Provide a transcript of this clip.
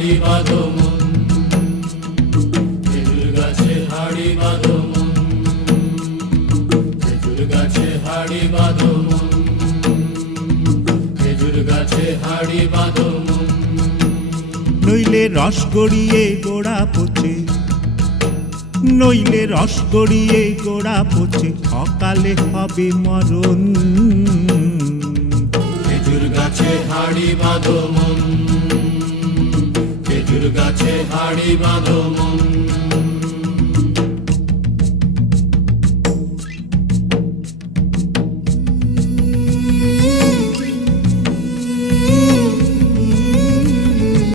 হাড়ি বাঁধো মন, খেজুর গাছে হাড়ি বাঁধো মন, খেজুর গাছে হাড়ি বাঁধো মন, খেজুর গাছে হাড়ি বাঁধো মন। নইলে রস গড়িয়ে গোড়া পচে, নইলে রস গড়িয়ে গোড়া পচে, অকালে হবে মরণ। খেজুর গাছে হাড়ি বাঁধো মন, খেজুর গাছে হাড়ি বাঁধো মন।